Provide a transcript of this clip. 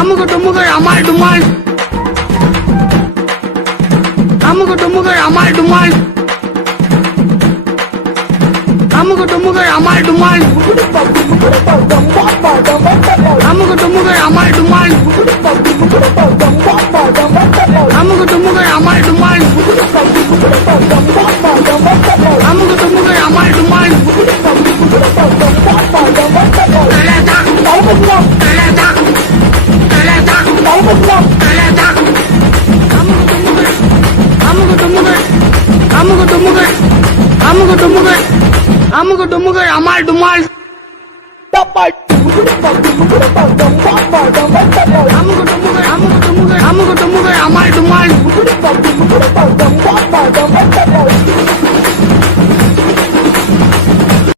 அமுகு டுமுகள் அமால் டுமால் அமுகு டுமுகள் அமால் டுமால் அமுகு டுமுகள் அமால் டுமால் அமுகு டுமுகள் அமால் டுமால் அமுகு டுமுகள் அமால் டுமால் அமுகு டுமுகள் அமால் டுமால் அமுகு டுமுகள் அமால் டுமால் அமுகு டுமுகள் அமால் டுமால்